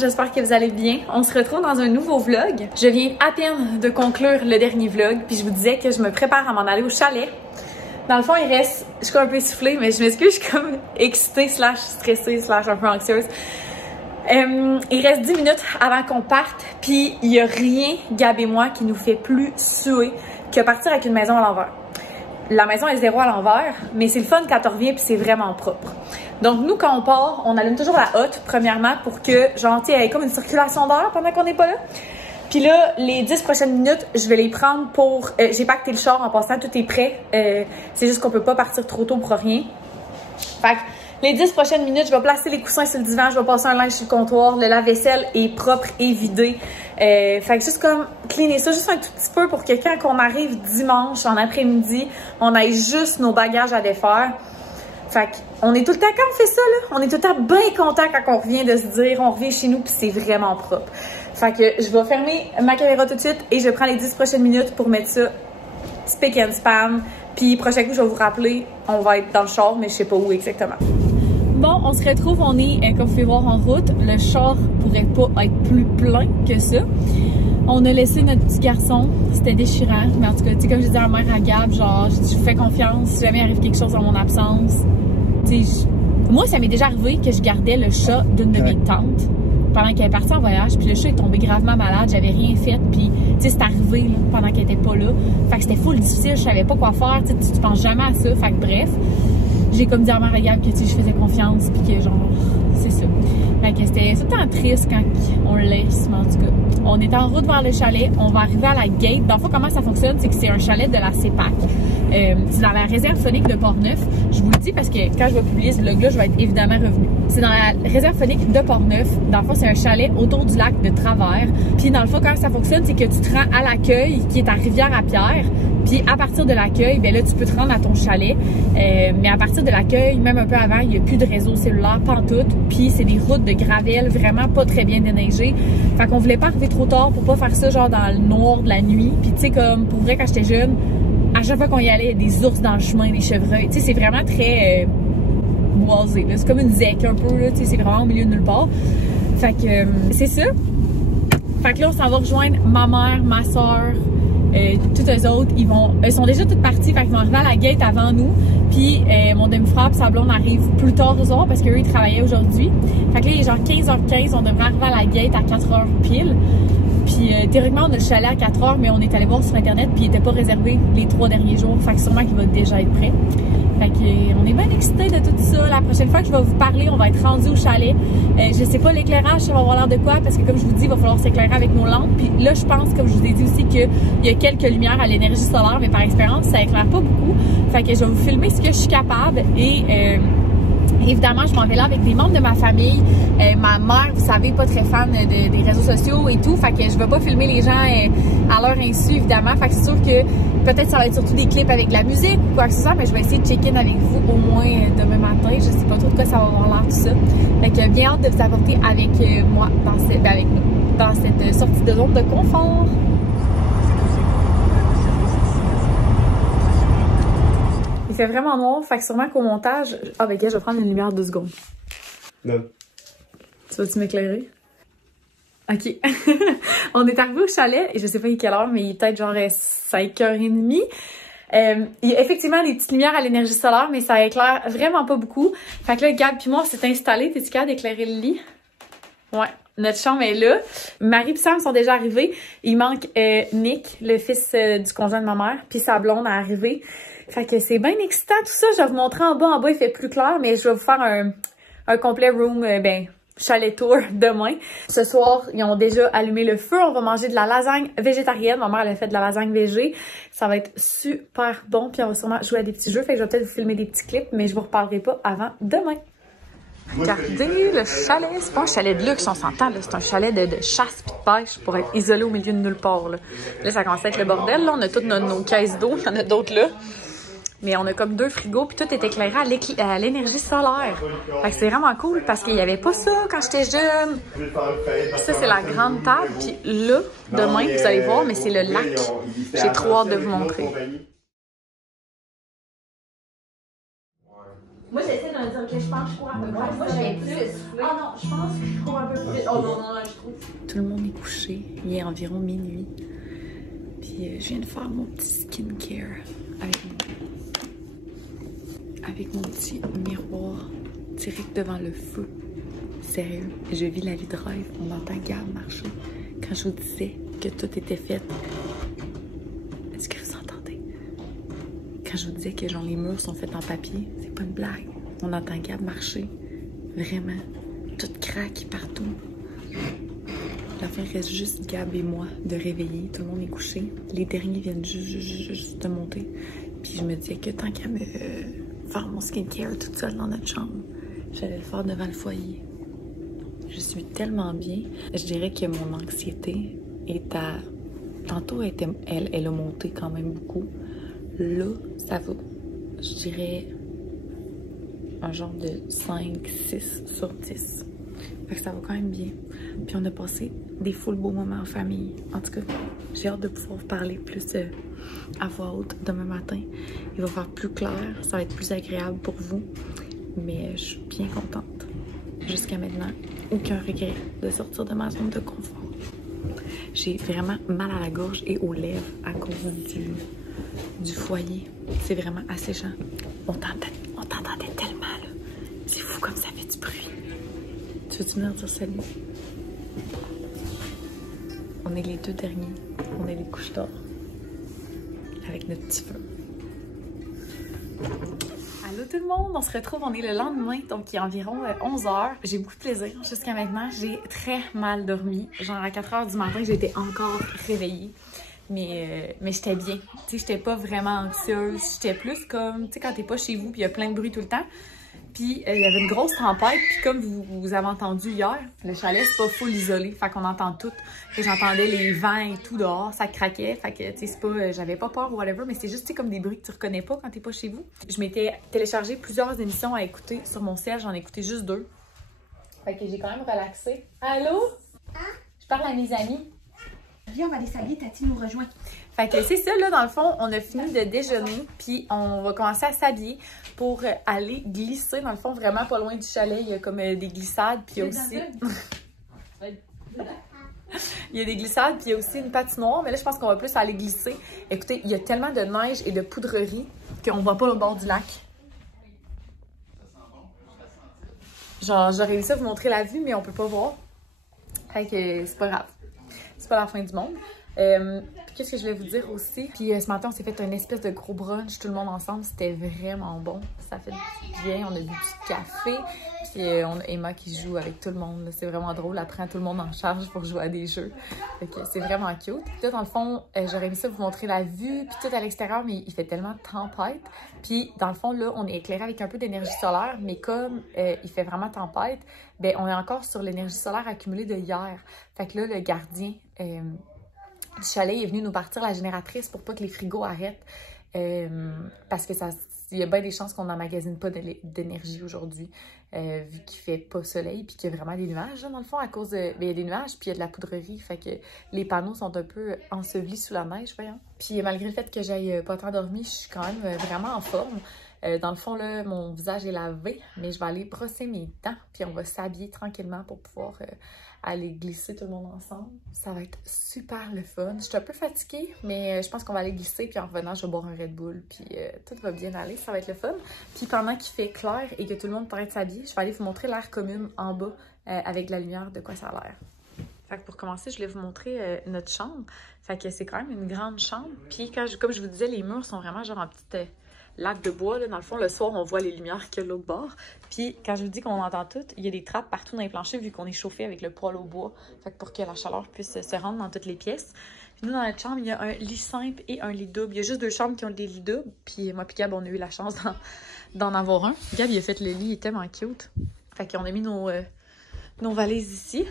monde, j'espère que vous allez bien. On se retrouve dans un nouveau vlog. Je viens à peine de conclure le dernier vlog, puis je vous disais que je me prépare à m'en aller au chalet. Dans le fond, il reste, je suis un peu essoufflée, mais je m'excuse, je suis comme excitée, stressée, un peu anxieuse. Il reste 10 minutes avant qu'on parte, puis il n'y a rien, Gab et moi, qui nous fait plus suer que partir avec une maison à l'envers. La maison est zéro à l'envers, mais c'est le fun quand on revient puis c'est vraiment propre. Donc nous, quand on part, on allume toujours la hotte, premièrement, pour que, genre, tu sais, il y ait comme une circulation d'air pendant qu'on n'est pas là. Puis là, les 10 prochaines minutes, je vais les prendre pour... j'ai pacté le char en passant, tout est prêt. C'est juste qu'on peut pas partir trop tôt pour rien. Fait que les 10 prochaines minutes, je vais placer les coussins sur le divan, je vais passer un linge sur le comptoir, le lave-vaisselle est propre et vidé. Fait que juste comme cleaner ça juste un tout petit peu pour que quand on arrive dimanche en après-midi, on ait juste nos bagages à défaire. Fait qu'on est tout le temps, quand on fait ça, là, on est tout le temps bien content quand on revient de se dire, on revient chez nous puis c'est vraiment propre. Fait que je vais fermer ma caméra tout de suite et je prends les 10 prochaines minutes pour mettre ça spick and span. Puis prochain coup, je vais vous rappeler, on va être dans le char, mais je sais pas où exactement. Bon, on se retrouve, on est, comme vous pouvez voir, en route. Le char pourrait pas être plus plein que ça. On a laissé notre petit garçon, c'était déchirant. Mais en tout cas, tu sais, comme je disais à ma mère à Gab, genre, je fais confiance, si jamais il arrive quelque chose en mon absence. Tu sais, moi, ça m'est déjà arrivé que je gardais le chat d'une de mes tantes pendant qu'elle est partie en voyage, puis le chat est tombé gravement malade, j'avais rien fait, puis tu sais, c'est arrivé là, pendant qu'elle était pas là. Fait que c'était full difficile, je savais pas quoi faire, tu penses jamais à ça. Fait que bref, j'ai comme dit à ma Gab que tu sais, je faisais confiance, puis que genre, c'est ça. Fait que c'était tout le temps triste quand on le laisse, mais en tout cas. On est en route vers le chalet, on va arriver à la gate. Dans le fond, comment ça fonctionne, c'est que c'est un chalet de la CEPAC. C'est dans la réserve phonique de Portneuf. Je vous le dis parce que quand je vais publier ce vlog-là, je vais être évidemment revenue. C'est dans la réserve phonique de Portneuf. Dans le fond, c'est un chalet autour du lac de Travers. Puis dans le fond, comment ça fonctionne, c'est que tu te rends à l'accueil, qui est à Rivière-à-Pierre. Puis à partir de l'accueil, ben là, tu peux te rendre à ton chalet. Mais à partir de l'accueil, même un peu avant, il n'y a plus de réseau cellulaire, pantoute. Puis c'est des routes de gravelle vraiment pas très bien déneigées. Fait qu'on voulait pas arriver trop tard pour pas faire ça genre dans le noir de la nuit. Puis tu sais, comme pour vrai, quand j'étais jeune, à chaque fois qu'on y allait, il y a des ours dans le chemin, des chevreuils. Tu sais, c'est vraiment très boisé. C'est comme une zec un peu, là. Tu sais, c'est vraiment au milieu de nulle part. Fait que c'est ça. Fait que là, on s'en va rejoindre ma mère, ma soeur, tous eux autres. Ils sont déjà toutes partis. Fait qu'ils vont arriver à la gate avant nous. Puis mon demi-frère et sa blonde arrivent plus tard ce soir parce qu'eux, ils travaillaient aujourd'hui. Fait que là, il est genre 15h15. On devrait arriver à la gate à 4h pile. Puis théoriquement, on a le chalet à 4h, mais on est allé voir sur Internet, puis il n'était pas réservé les 3 derniers jours. Fait que sûrement qu'il va déjà être prêt. Fait que on est bien excités de tout ça. La prochaine fois que je vais vous parler, on va être rendu au chalet. Je sais pas l'éclairage, ça va avoir l'air de quoi, parce que comme je vous dis, il va falloir s'éclairer avec nos lampes. Puis là, je pense, comme je vous ai dit aussi, qu'il y a quelques lumières à l'énergie solaire, mais par expérience, ça éclaire pas beaucoup. Fait que je vais vous filmer ce que je suis capable et... évidemment, je m'en vais là avec des membres de ma famille. Ma mère, vous savez, pas très fan des réseaux sociaux et tout. Fait que je vais pas filmer les gens à leur insu, évidemment. Fait que c'est sûr que peut-être ça va être surtout des clips avec de la musique ou quoi que ce soit, mais je vais essayer de check-in avec vous au moins demain matin. Je sais pas trop de quoi ça va avoir l'air tout ça. Fait que bien hâte de vous apporter avec moi avec nous dans cette sortie de zone de confort. Il fait vraiment noir, fait que sûrement qu'au montage... Ah ben gars, je vais prendre une lumière 2 secondes. Non. Tu vas-tu m'éclairer? Ok. On est arrivé au chalet, et je sais pas il est quelle heure, mais il est peut-être genre 5h30. Il y a effectivement des petites lumières à l'énergie solaire, mais ça éclaire vraiment pas beaucoup. Fait que là, Gab puis moi, on s'est installés. T'es-tu capable d'éclairer le lit? Ouais. Notre chambre est là. Marie et Sam sont déjà arrivés. Il manque Nick, le fils du conjoint de ma mère, puis sa blonde est arrivée. Fait que c'est bien excitant tout ça. Je vais vous montrer en bas. En bas, il fait plus clair, mais je vais vous faire un complet room, chalet tour demain. Ce soir, ils ont déjà allumé le feu. On va manger de la lasagne végétarienne. Ma mère, elle a fait de la lasagne végé. Ça va être super bon. Puis on va sûrement jouer à des petits jeux. Fait que je vais peut-être vous filmer des petits clips, mais je vous reparlerai pas avant demain. Regardez le chalet. C'est pas un chalet de luxe, on s'entend. C'est un chalet de chasse et de pêche pour être isolé au milieu de nulle part. Là, ça commence à être le bordel. Là, on a toutes nos caisses d'eau. Il y en a d'autres là. Mais on a comme 2 frigos, puis tout est éclairé à l'énergie solaire. Fait que c'est vraiment cool, parce qu'il n'y avait pas ça quand j'étais jeune. Ça, c'est la grande table. Puis là, demain, vous allez voir, mais c'est le lac. J'ai trop hâte de vous montrer. Moi, j'essaie de me dire, ok, je pense que je cours un peu plus. Moi, je vais plus. Ah non, je pense que je cours un peu plus. Oh non, non, non, je trouve. Tout le monde est couché. Il est environ minuit. Puis je viens de faire mon petit skincare avec mon petit miroir direct devant le feu. Sérieux, je vis la vie de rêve. On entend Gab marcher. Quand je vous disais que tout était fait, est-ce que vous entendez? Quand je vous disais que genre les murs sont faits en papier, c'est pas une blague. On entend Gab marcher. Vraiment. Tout craque partout. La fin reste juste Gab et moi de réveiller. Tout le monde est couché. Les derniers viennent juste de monter. Puis je me disais que tant qu'à me faire mon skincare toute seule dans notre chambre, j'allais le faire devant le foyer. Je suis tellement bien. Je dirais que mon anxiété est à... Tantôt, elle a monté quand même beaucoup. Là, ça va. Je dirais un genre de 5, 6 sur 10. Fait que ça va quand même bien. Puis on a passé des full beaux moments en famille. En tout cas, j'ai hâte de pouvoir vous parler plus à voix haute demain matin. Il va faire plus clair, ça va être plus agréable pour vous. Mais je suis bien contente. Jusqu'à maintenant, aucun regret de sortir de ma zone de confort. J'ai vraiment mal à la gorge et aux lèvres à cause du foyer. C'est vraiment asséchant. On t'entendait tellement, là. C'est fou comme ça fait du bruit. Tu veux-tu venir dire salut? On est les deux derniers. On est les couches d'or. Avec notre petit feu. Allô tout le monde, on se retrouve, on est le lendemain, donc il est environ 11 h. J'ai beaucoup de plaisir jusqu'à maintenant. J'ai très mal dormi. Genre à 4 h du matin, j'étais encore réveillée. Mais j'étais bien. Tu sais, j'étais pas vraiment anxieuse. J'étais plus comme, tu sais, quand t'es pas chez vous puis il y a plein de bruit tout le temps. Puis il y avait une grosse tempête, puis comme vous avez entendu hier, le chalet c'est pas full isolé, fait qu'on entend tout. Fait que j'entendais les vents et tout dehors, ça craquait, fait que tu sais c'est pas, j'avais pas peur ou whatever, mais c'est juste tu sais comme des bruits que tu reconnais pas quand t'es pas chez vous. Je m'étais téléchargé plusieurs émissions à écouter sur mon cell, j'en ai écouté juste 2. Fait que j'ai quand même relaxé. Allô? Hein? Je parle à mes amis. Viens, on va aller s'habiller, Tati nous rejoint. Fait que c'est ça, là, dans le fond, on a fini de déjeuner, puis on va commencer à s'habiller pour aller glisser, dans le fond, vraiment pas loin du chalet. Il y a comme des glissades, puis il y a aussi... il y a des glissades, puis il y a aussi une patinoire, mais là, je pense qu'on va plus aller glisser. Écoutez, il y a tellement de neige et de poudrerie qu'on va pas au bord du lac. Genre, j'aurais aimé ça vous montrer la vue, mais on peut pas voir. Fait que c'est pas grave. C'est pas la fin du monde. Puis qu'est-ce que je vais vous dire aussi? Puis ce matin, on s'est fait une espèce de gros brunch, tout le monde ensemble. C'était vraiment bon. Ça fait bien. On a bu du café. Puis on a Emma qui joue avec tout le monde. C'est vraiment drôle. Elle prend tout le monde en charge pour jouer à des jeux. Fait que c'est vraiment cute. Puis là, dans le fond, j'aurais aimé ça vous montrer la vue. Puis tout à l'extérieur, mais il fait tellement tempête. Puis dans le fond, là, on est éclairé avec un peu d'énergie solaire. Mais comme il fait vraiment tempête, ben on est encore sur l'énergie solaire accumulée de hier. Fait que là, le gardien... du chalet est venu nous partir la génératrice pour pas que les frigos arrêtent parce que il y a bien des chances qu'on n'emmagasine pas d'énergie aujourd'hui vu qu'il fait pas soleil puis qu'il y a vraiment des nuages là, dans le fond à cause de... il y a des nuages puis il y a de la poudrerie fait que les panneaux sont un peu ensevelis sous la neige voyons. Puis malgré le fait que j'aille pas tant dormi, je suis quand même vraiment en forme. Dans le fond, là, mon visage est lavé, mais je vais aller brosser mes dents, puis on va s'habiller tranquillement pour pouvoir aller glisser tout le monde ensemble. Ça va être super le fun. Je suis un peu fatiguée, mais je pense qu'on va aller glisser, puis en revenant, je vais boire un Red Bull, puis tout va bien aller, ça va être le fun. Puis pendant qu'il fait clair et que tout le monde pourrait être s'habiller, je vais aller vous montrer l'air commune en bas avec la lumière, de quoi ça a l'air. Fait que pour commencer, je voulais vous montrer notre chambre. Fait que c'est quand même une grande chambre. Puis comme je vous disais, les murs sont vraiment genre en petite... lac de bois, là, dans le fond, le soir, on voit les lumières qu'il y a de l'autre bord. Puis, quand je vous dis qu'on entend tout, il y a des trappes partout dans les planchers vu qu'on est chauffé avec le poêle au bois. Fait que pour que la chaleur puisse se rendre dans toutes les pièces. Puis nous, dans notre chambre, il y a un lit simple et un lit double. Il y a juste 2 chambres qui ont des lits doubles. Puis moi et Gab, on a eu la chance d'en avoir un. Gab, il a fait le lit, il est tellement cute. Fait qu'on a mis nos valises ici.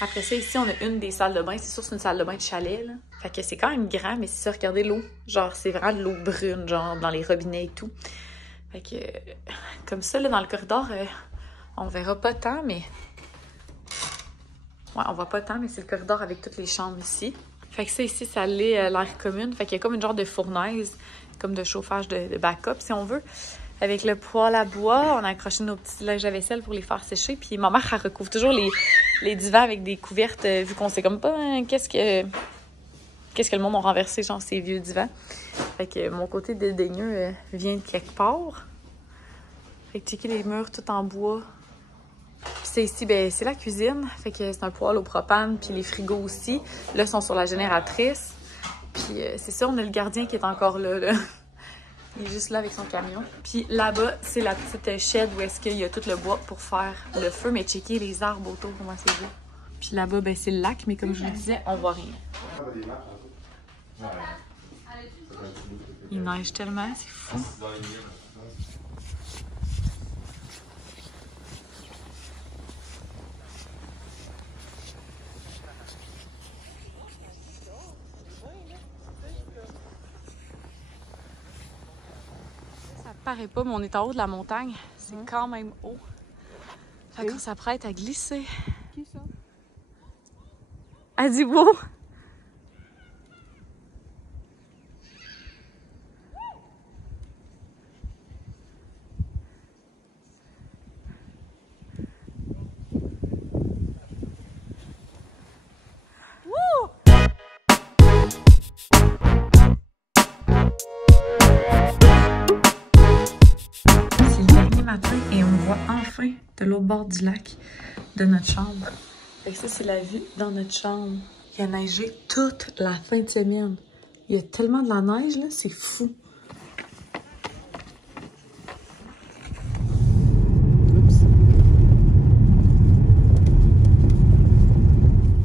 Après ça, ici, on a une des salles de bain. C'est sûr, c'est une salle de bain de chalet, là. Fait que c'est quand même grand, mais c'est ça, regardez l'eau. Genre, c'est vraiment de l'eau brune, genre, dans les robinets et tout. Fait que, comme ça, là, dans le corridor, on verra pas tant, mais... Ouais, on voit pas tant, mais c'est le corridor avec toutes les chambres ici. Fait que ça, ici, ça l'est l'air commune. Fait qu'il y a comme une genre de fournaise, comme de chauffage de backup, si on veut. avec le poêle à bois. On a accroché nos petits linges à vaisselle pour les faire sécher. Puis ma mère, elle recouvre toujours les divans avec des couvertes, vu qu'on sait comme pas qu'est-ce que le monde a renversé, genre ces vieux divans. Fait que mon côté dédaigneux vient de quelque part. Fait que checker les murs tout en bois. Puis c'est ici, ben c'est la cuisine. Fait que c'est un poêle au propane, puis les frigos aussi. Là, ils sont sur la génératrice. Puis c'est ça, on a le gardien qui est encore là. Il est juste là avec son camion. Puis là-bas, c'est la petite shed où est-ce qu'il y a tout le bois pour faire le feu. Mais checker les arbres autour, comment c'est beau. Puis là-bas, ben c'est le lac, mais comme je vous disais, on voit rien. Il neige tellement, c'est fou. Ça paraît pas, mais on est en haut de la montagne. C'est quand même haut. Fait qu'on s'apprête à glisser. Qui ça? Elle dit beau. Et on voit enfin de l'autre bord du lac de notre chambre. Fait que ça, c'est la vue dans notre chambre. Il a neigé toute la fin de semaine. Il y a tellement de la neige, là, c'est fou.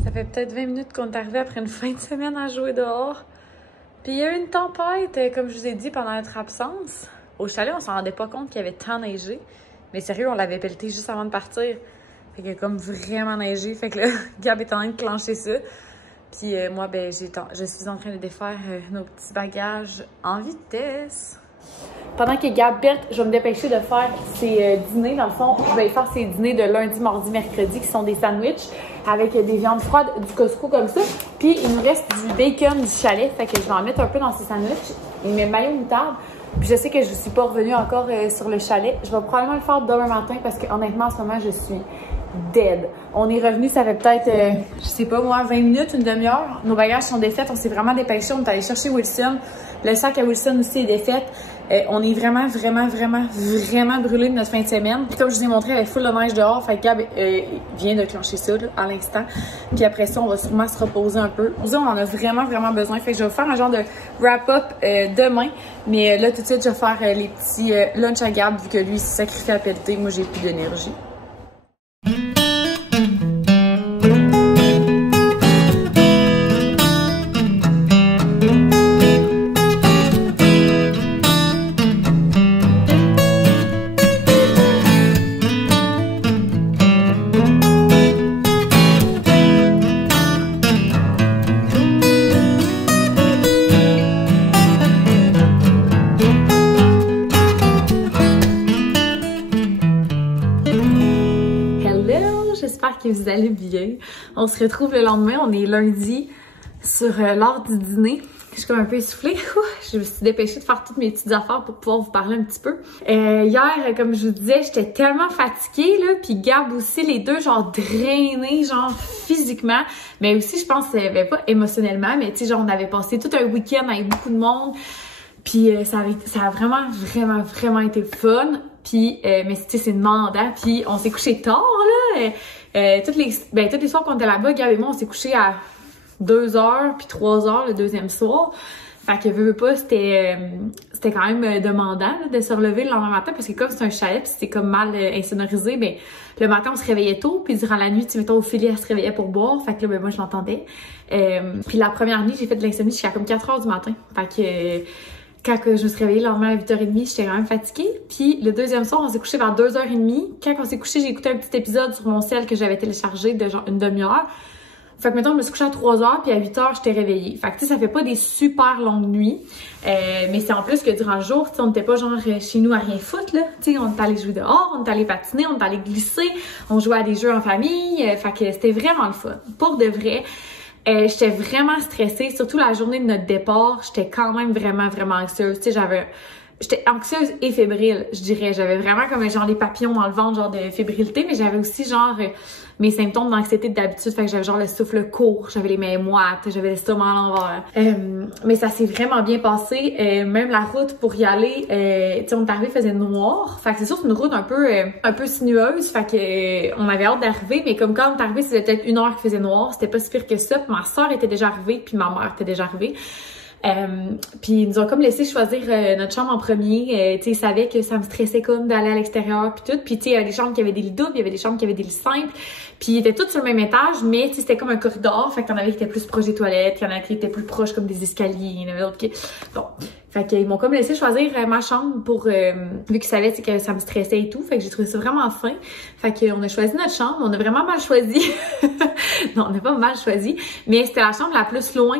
Ça fait peut-être 20 minutes qu'on est arrivé après une fin de semaine à jouer dehors. Puis il y a eu une tempête, comme je vous ai dit, pendant notre absence. Au chalet, on s'en rendait pas compte qu'il y avait tant neigé. Mais sérieux, on l'avait pelleté juste avant de partir. Fait qu'il a comme vraiment neigé. Fait que là, Gab est en train de clencher ça. Puis moi, ben, je suis en train de défaire nos petits bagages en vitesse. Pendant que Gab pète, je vais me dépêcher de faire ses dîners. Dans le fond, je vais faire ses dîners de lundi, mardi, mercredi, qui sont des sandwichs avec des viandes froides du Costco comme ça. Puis il nous reste du bacon du chalet. Fait que je vais en mettre un peu dans ces sandwichs. Il met mayo moutarde. Puis je sais que je ne suis pas revenue encore sur le chalet. Je vais probablement le faire demain matin parce que honnêtement, en ce moment, je suis dead. On est revenu, ça fait peut-être, je sais pas moi, 20 minutes, une demi-heure. Nos bagages sont défaits, on s'est vraiment dépêché. On est allé chercher Wilson. Le sac à Wilson aussi est défait. On est vraiment brûlé de notre fin de semaine. Puis comme je vous ai montré, il y avait full de neige dehors. Fait que Gab vient de clencher ça là, à l'instant. Puis après ça, on va sûrement se reposer un peu. On en a vraiment besoin. Fait que je vais faire un genre de wrap-up demain. Mais là, tout de suite, je vais faire les petits lunch à Gab vu que lui, il s'est sacrifié à pelleter. Moi, j'ai plus d'énergie. Que vous allez bien. On se retrouve le lendemain. On est lundi sur l'heure du dîner. Je suis comme un peu essoufflée. Je me suis dépêchée de faire toutes mes petites affaires pour pouvoir vous parler un petit peu. Hier, comme je vous disais, j'étais tellement fatiguée, là, puis Gab aussi, les deux, genre drainés, genre physiquement, mais aussi, je pense, pas émotionnellement, mais tu sais, genre, on avait passé tout un week-end avec beaucoup de monde, puis ça a vraiment été fun. Puis, mais tu sais, c'est demandant. Puis, on s'est couché tard, là. Toutes les soirs qu'on était là-bas, Gab et moi, on s'est couché à 2h puis 3h le deuxième soir. Fait que veux pas, c'était quand même demandant là, de se relever le lendemain matin parce que comme c'est un chalet, c'était comme mal insonorisé, ben le matin on se réveillait tôt, puis durant la nuit, tu mettons Ophélie, elle se réveillait pour boire. Fait que là, ben moi je l'entendais. Puis la première nuit, j'ai fait de l'insomnie jusqu'à comme 4h du matin. Fait que quand je me suis réveillée le lendemain à 8h30, j'étais quand même fatiguée. Puis le deuxième soir, on s'est couché vers 2h30. Quand on s'est couché, j'ai écouté un petit épisode sur mon cell que j'avais téléchargé de genre une demi-heure. Fait que mettons, je me suis couchée à 3h, puis à 8h, j'étais réveillée. Fait que tu sais, ça fait pas des super longues nuits. Mais c'est en plus que durant le jour, tu sais, on n'était pas genre chez nous à rien foutre, là. Tu sais, on est allé jouer dehors, on est allé patiner, on est allé glisser, on jouait à des jeux en famille. Fait que c'était vraiment le fun. Pour de vrai. J'étais vraiment stressée, surtout la journée de notre départ, j'étais quand même vraiment anxieuse. Tu sais, j'étais anxieuse et fébrile, je dirais. J'avais vraiment comme genre des papillons dans le ventre, genre de fébrilité, mais j'avais aussi genre mes symptômes d'anxiété d'habitude, fait que j'avais genre le souffle court, j'avais les mains moites, j'avais l'estomac à l'envers. Mais ça s'est vraiment bien passé. Même la route pour y aller, tu sais, on est arrivé, il faisait noir. Fait que c'est sûr c'est une route un peu sinueuse, fait que on avait hâte d'arriver, mais comme quand on est arrivé, c'était peut-être 1 heure qu'il faisait noir, c'était pas si pire que ça. Puis ma soeur était déjà arrivée, puis ma mère était déjà arrivée. Puis ils nous ont comme laissé choisir notre chambre en premier. Tu sais, ils savaient que ça me stressait comme d'aller à l'extérieur puis tout. Puis tu sais, il y avait des chambres qui avaient des lits doubles, il y avait des chambres qui avaient des lits simples. Puis ils étaient tous sur le même étage, mais tu sais, c'était comme un corridor. Fait que t'en avais qui étaient plus proches des toilettes, il y en a qui étaient plus proches comme des escaliers, il y en avait d'autres qui... Bon. Fait qu'ils m'ont comme laissé choisir ma chambre pour... vu qu'ils savaient que ça me stressait et tout. Fait que j'ai trouvé ça vraiment fin. Fait qu'on a choisi notre chambre. On a vraiment mal choisi. Non, on n'a pas mal choisi. Mais c'était la chambre la plus loin,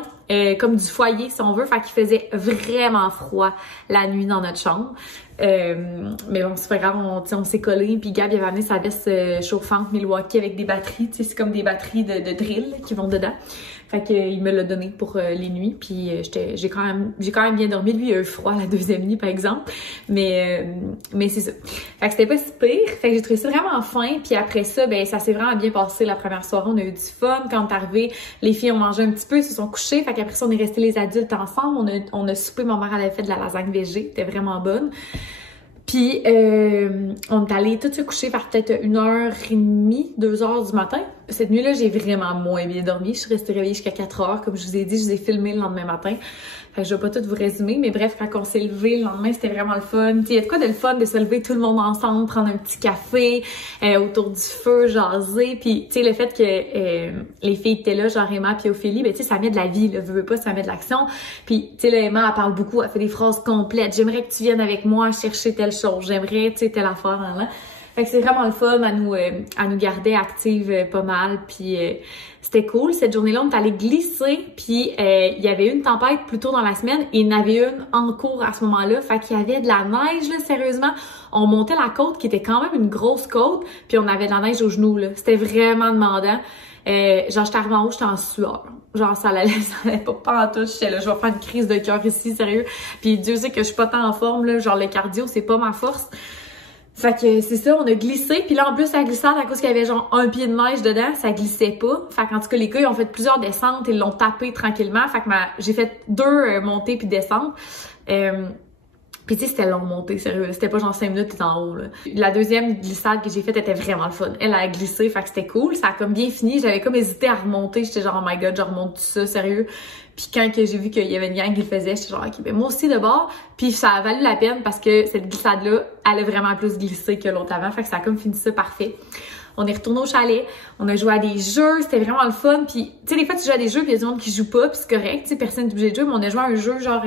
comme du foyer, si on veut. Fait qu'il faisait vraiment froid la nuit dans notre chambre. Mais bon, c'est pas grave, on s'est collé. Puis Gab, il avait amené sa veste chauffante Milwaukee avec des batteries. Tu sais, c'est comme des batteries de drill qui vont dedans. Fait qu'il me l'a donné pour les nuits, puis j'ai quand même bien dormi. Lui, il a eu froid la deuxième nuit, par exemple. Mais c'est ça. Fait que c'était pas si pire. Fait que j'ai trouvé ça vraiment fin. Puis après ça, ben ça s'est vraiment bien passé la première soirée. On a eu du fun. Quand on est arrivé, les filles ont mangé un petit peu, se sont couchées. Fait qu'après ça, on est restés les adultes ensemble. On a soupé. Ma mère, elle avait fait de la lasagne végé. C'était vraiment bonne. Puis, on est allé tous se coucher vers peut-être 1h30, 2h du matin. Cette nuit-là, j'ai vraiment moins bien dormi. Je suis restée réveillée jusqu'à 4h. Comme je vous ai dit, je vous ai filmé le lendemain matin. Fait que je vais pas tout vous résumer, mais bref, quand on s'est levé le lendemain, c'était vraiment le fun. Il y a de quoi de le fun de se lever tout le monde ensemble, prendre un petit café autour du feu, jaser. Puis, tu sais, le fait que les filles étaient là, genre Emma puis Ophélie, ben tu sais, ça met de la vie, là, veux pas, ça met de l'action. Puis, tu sais, là, Emma, elle parle beaucoup, elle fait des phrases complètes. J'aimerais que tu viennes avec moi chercher telle chose. J'aimerais, tu sais, telle affaire, là. Fait que c'est vraiment le fun à nous garder actives pas mal. Puis c'était cool. Cette journée-là, on est allé glisser. Puis il y avait une tempête plus tôt dans la semaine et il y en avait une en cours à ce moment-là. Fait qu'il y avait de la neige, là, sérieusement. On montait la côte qui était quand même une grosse côte. Puis on avait de la neige aux genoux, là. C'était vraiment demandant. Genre, j'étais arrivée en haut, j'étais en sueur. Genre, ça allait pas en tout. J'étais là, je vais faire une crise de cœur ici, sérieux. Puis Dieu sait que je suis pas tant en forme, là. Genre, le cardio, c'est pas ma force. Fait que c'est ça, on a glissé. Puis là, en plus, la glissade, à cause qu'il y avait genre un pied de neige dedans, ça glissait pas. Fait qu'en tout cas, les gars, ils ont fait plusieurs descentes. Ils l'ont tapé tranquillement. Fait que j'ai fait 2 montées puis descentes. Puis tu sais, c'était long monter, sérieux. C'était pas genre 5 minutes, t'es en haut, là. La deuxième glissade que j'ai faite était vraiment le fun. Elle a glissé, fait que c'était cool. Ça a comme bien fini. J'avais comme hésité à remonter. J'étais genre, oh my god, je remonte tout ça, sérieux. Puis quand que j'ai vu qu'il y avait une gang qui le faisait, j'étais genre, ok, ben moi aussi de bord. Puis ça a valu la peine parce que cette glissade-là, elle a vraiment plus glissé que l'autre avant. Fait que ça a comme fini ça parfait. On est retourné au chalet, on a joué à des jeux, c'était vraiment le fun. Puis tu sais, des fois tu joues à des jeux puis il y a du monde qui joue pas, puis c'est correct, tu sais, personne n'est obligé de jouer, mais on a joué à un jeu genre...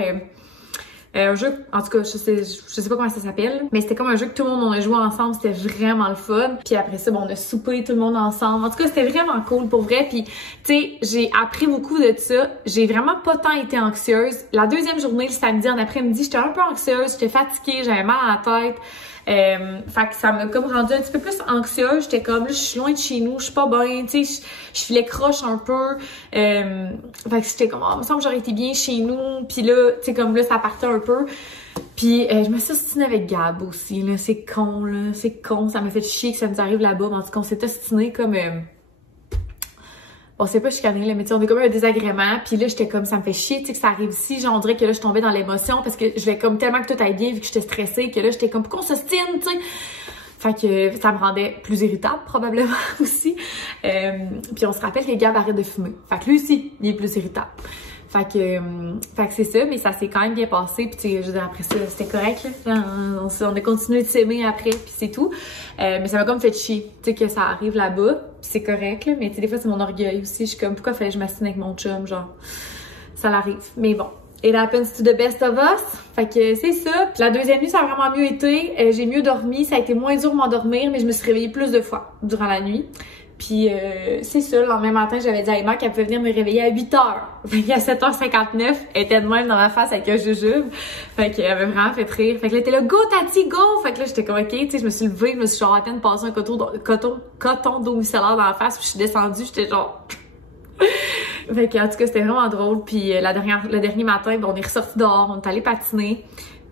un jeu, en tout cas, je sais pas comment ça s'appelle, mais c'était comme un jeu que tout le monde on a joué ensemble, c'était vraiment le fun. Puis après ça, bon, on a soupé tout le monde ensemble. En tout cas, c'était vraiment cool pour vrai. Puis, tu sais, j'ai appris beaucoup de ça. J'ai vraiment pas tant été anxieuse. La deuxième journée, le samedi en après-midi, j'étais un peu anxieuse, j'étais fatiguée, j'avais mal à la tête. Fait que ça m'a comme rendu un petit peu plus anxieuse. J'étais comme, là, je suis loin de chez nous, je suis pas bien, tu sais, je filais croche un peu. Fait que j'étais comme, oh, il me semble que j'aurais été bien chez nous. Puis là, tu sais, comme là, ça partait un peu. Puis je me suis ostinée avec Gab aussi, là, c'est con, là, c'est con. Ça m'a fait chier que ça nous arrive là-bas. Mais en tout cas, on s'est ostiné comme... Bon, c'est pas chicané, là, mais tu sais, on est comme un désagrément. Puis là, j'étais comme, ça me fait chier, tu sais, que ça arrive ici. Genre, on dirait que là, je tombais dans l'émotion parce que je vais comme tellement que tout aille bien vu que j'étais stressée, que là, j'étais comme, pourquoi on s'ostine, tu sais? Fait que ça me rendait plus irritable, probablement, aussi. Puis on se rappelle que Gab arrête de fumer. Fait que lui aussi, il est plus irritable. Fait que c'est ça, mais ça s'est quand même bien passé. Puis tu sais, je veux dire, après ça, c'était correct, là. On a continué de s'aimer après, puis c'est tout. Mais ça m'a comme fait chier, tu sais, que ça arrive là-bas. Puis c'est correct, là. Mais tu sais, des fois, c'est mon orgueil aussi. Je suis comme, pourquoi fallait que je m'assine avec mon chum, genre. Ça l'arrive. Mais bon. It happens to the best of us. Fait que c'est ça. Puis la deuxième nuit, ça a vraiment mieux été. J'ai mieux dormi. Ça a été moins dur de m'endormir, mais je me suis réveillée plus de fois durant la nuit. Puis c'est ça, le lendemain matin, j'avais dit à Emma qu'elle pouvait venir me réveiller à 8h. Fait qu'à 7h59, elle était de même dans ma face avec un jujube. Fait qu'elle avait vraiment fait rire. Fait que là, elle était là, go Tati, go! Fait que là, j'étais comme, ok, tu sais, je me suis levée, je me suis genre à peine passé un coton d'eau micellaire dans la face, puis je suis descendue, j'étais genre... Fait que, en tout cas, c'était vraiment drôle. Puis le dernier matin, ben, on est ressorti dehors, on est allé patiner.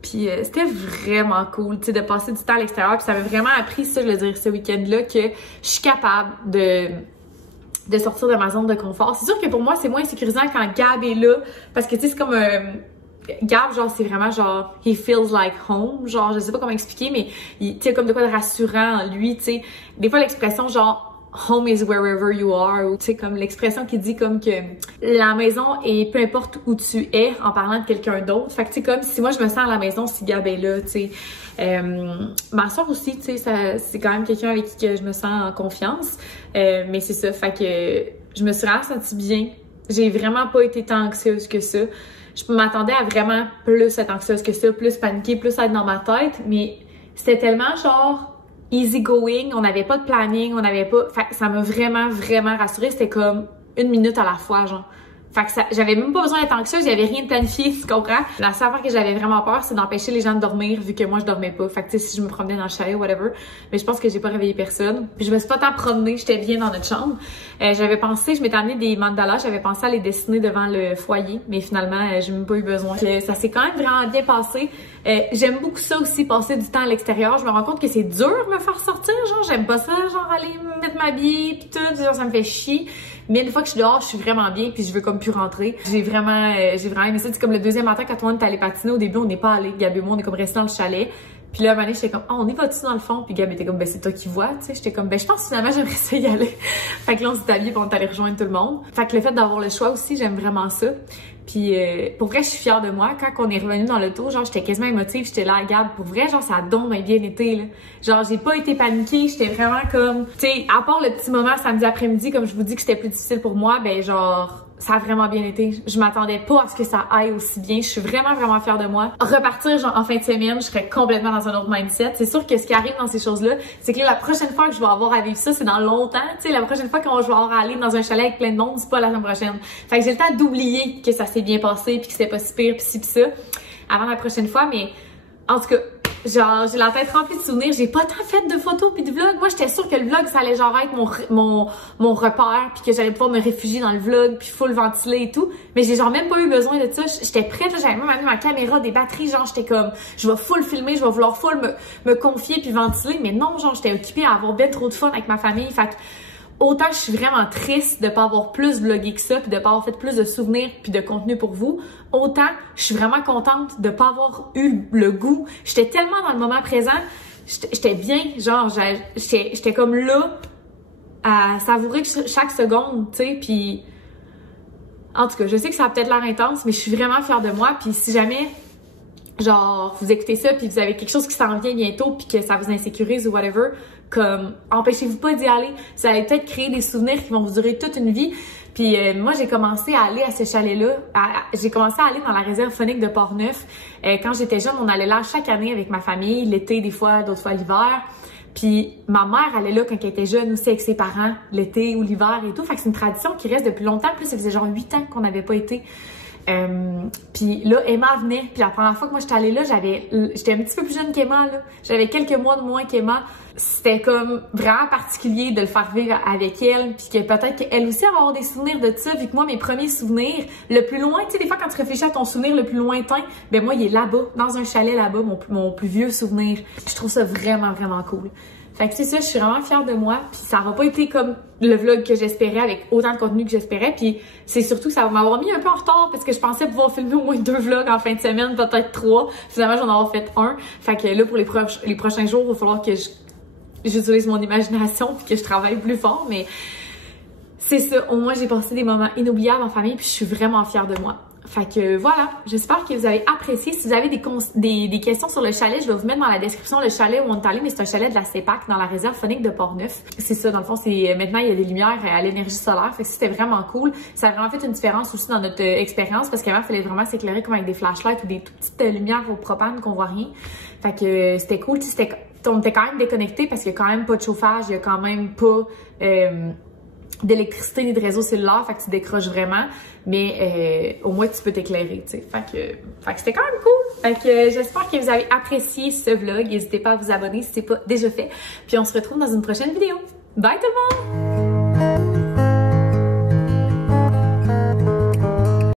Puis c'était vraiment cool, tu sais, de passer du temps à l'extérieur. Puis ça m'a vraiment appris ça, je veux dire, ce week-end-là, que je suis capable de sortir de ma zone de confort. C'est sûr que pour moi, c'est moins sécurisant quand Gab est là, parce que tu sais, c'est comme Gab, genre, c'est vraiment genre he feels like home, genre, je sais pas comment expliquer, mais tu sais, comme de quoi de rassurant en lui, tu sais. Des fois, l'expression genre home is wherever you are, ou tu sais, comme l'expression qui dit comme que la maison est peu importe où tu es en parlant de quelqu'un d'autre. Fait que tu sais, comme si moi je me sens à la maison si Gab est là, tu sais. Ma soeur aussi, tu sais, c'est quand même quelqu'un avec qui que je me sens en confiance. Mais c'est ça, fait que je me suis vraiment sentie bien. J'ai vraiment pas été tant anxieuse que ça. Je m'attendais à vraiment plus être anxieuse que ça, plus paniquer, plus être dans ma tête, mais c'était tellement genre easy going, on n'avait pas de planning, on n'avait pas... Fait que ça m'a vraiment, vraiment rassurée. C'était comme 1 minute à la fois, genre. Fait que j'avais même pas besoin d'être anxieuse, j'avais rien de planifié, tu comprends? La seule affaire que j'avais vraiment peur, c'est d'empêcher les gens de dormir, vu que moi je dormais pas. Fait que tu sais, si je me promenais dans le chalet, whatever. Mais je pense que j'ai pas réveillé personne. Puis je me suis pas tant promenée, j'étais bien dans notre chambre. J'avais pensé, je m'étais amené des mandalas, j'avais pensé à les dessiner devant le foyer, mais finalement, j'ai même pas eu besoin. Ça s'est quand même vraiment bien passé. J'aime beaucoup ça aussi, passer du temps à l'extérieur. Je me rends compte que c'est dur de me faire sortir, genre, j'aime pas ça, genre, aller me mettre m'habiller pis tout, genre, ça me fait chier. Mais une fois que je suis dehors, je suis vraiment bien, puis je veux comme plus rentrer. J'ai vraiment aimé ça. C'est comme le deuxième matin quand tout le monde est allé patiner. Au début, on n'est pas allé. Gab et moi, on est comme restés dans le chalet. Puis là, à un moment donné, j'étais comme, oh, on est pas-tu dans le fond? Puis Gab était comme, ben, c'est toi qui vois, tu sais. J'étais comme, ben, je pense que finalement, j'aimerais ça y aller. Fait que là, on s'est habillés, puis on est allé rejoindre tout le monde. Fait que le fait d'avoir le choix aussi, j'aime vraiment ça. Puis pour vrai, je suis fière de moi. Quand on est revenu dans l'auto, genre, j'étais quasiment émotive. J'étais là, Gab, pour vrai, genre, ça a donc bien été, là. Genre, j'ai pas été paniquée. J'étais vraiment comme, tu sais, à part le petit moment samedi après-midi, comme je vous dis que c'était plus difficile pour moi, ben, genre, ça a vraiment bien été. Je m'attendais pas à ce que ça aille aussi bien. Je suis vraiment, vraiment fière de moi. Repartir, genre, en fin de semaine, je serais complètement dans un autre mindset. C'est sûr que ce qui arrive dans ces choses-là, c'est que là, la prochaine fois que je vais avoir à vivre ça, c'est dans longtemps. Tu sais, la prochaine fois qu'on je vais avoir à aller dans un chalet avec plein de monde, c'est pas la semaine prochaine. Fait que j'ai le temps d'oublier que ça s'est bien passé puis que c'était pas si pire pis ci pis ça avant la prochaine fois. Mais en tout cas, genre, j'ai la tête remplie de souvenirs. J'ai pas tant fait de photos puis de vlogs. Moi, j'étais sûre que le vlog, ça allait genre être mon repère puis que j'allais pouvoir me réfugier dans le vlog puis full ventiler et tout. Mais j'ai genre même pas eu besoin de ça. J'étais prête, là, j'avais même amené ma caméra, des batteries, genre, j'étais comme, je vais full filmer, je vais vouloir full me confier puis ventiler. Mais non, genre, j'étais occupée à avoir bien trop de fun avec ma famille. Fait que, autant je suis vraiment triste de pas avoir plus vlogué que ça puis de pas avoir fait plus de souvenirs puis de contenu pour vous, autant je suis vraiment contente de pas avoir eu le goût. J'étais tellement dans le moment présent, j'étais bien, genre j'étais comme là à savourer chaque seconde, tu sais, puis en tout cas, je sais que ça a peut-être l'air intense, mais je suis vraiment fière de moi. Puis si jamais genre vous écoutez ça puis vous avez quelque chose qui s'en vient bientôt puis que ça vous insécurise ou whatever, comme empêchez-vous pas d'y aller. Ça va peut-être créer des souvenirs qui vont vous durer toute une vie. Puis moi, j'ai commencé à aller à ce chalet-là. J'ai commencé à aller dans la réserve faunique de Portneuf. Quand j'étais jeune, on allait là chaque année avec ma famille, l'été des fois, d'autres fois l'hiver. Puis ma mère allait là quand elle était jeune aussi avec ses parents, l'été ou l'hiver et tout. Fait que c'est une tradition qui reste depuis longtemps. Puis ça faisait genre 8 ans qu'on n'avait pas été. Puis là, Emma venait. Puis la première fois que moi j'étais allée là, j'étais un petit peu plus jeune qu'Emma, là. J'avais quelques mois de moins qu'Emma. C'était comme vraiment particulier de le faire vivre avec elle, puis que peut-être qu'elle aussi va avoir des souvenirs de ça, vu que moi, mes premiers souvenirs, le plus loin, tu sais, des fois quand tu réfléchis à ton souvenir le plus lointain, ben moi, il est là-bas, dans un chalet là-bas, mon plus vieux souvenir. Je trouve ça vraiment, vraiment cool. Fait que c'est ça, je suis vraiment fière de moi, puis ça n'aura pas été comme le vlog que j'espérais, avec autant de contenu que j'espérais, puis c'est surtout que ça va m'avoir mis un peu en retard, parce que je pensais pouvoir filmer au moins 2 vlogs en fin de semaine, peut-être 3. Finalement, j'en ai fait 1. Fait que là, pour les prochains jours, il va falloir que j'utilise mon imagination puis que je travaille plus fort, mais c'est ça. Au moins, j'ai passé des moments inoubliables en famille puis je suis vraiment fière de moi. Fait que voilà, j'espère que vous avez apprécié. Si vous avez des questions sur le chalet, je vais vous mettre dans la description le chalet où on est allé, mais c'est un chalet de la CEPAC dans la réserve faunique de Portneuf. C'est ça, dans le fond, maintenant il y a des lumières à l'énergie solaire, fait que c'était vraiment cool. Ça a vraiment fait une différence aussi dans notre expérience parce qu'avant, il fallait vraiment s'éclairer comme avec des flashlights ou des toutes petites lumières au propane qu'on voit rien. Fait que c'était cool, on était quand même déconnectés parce qu'il y a quand même pas de chauffage, il y a quand même pas d'électricité ni de réseau cellulaire, fait que tu décroches vraiment, mais au moins tu peux t'éclairer, tu sais. Fait que c'était quand même cool. Fait que j'espère que vous avez apprécié ce vlog. N'hésitez pas à vous abonner si c'est pas déjà fait. Puis on se retrouve dans une prochaine vidéo. Bye tout le monde!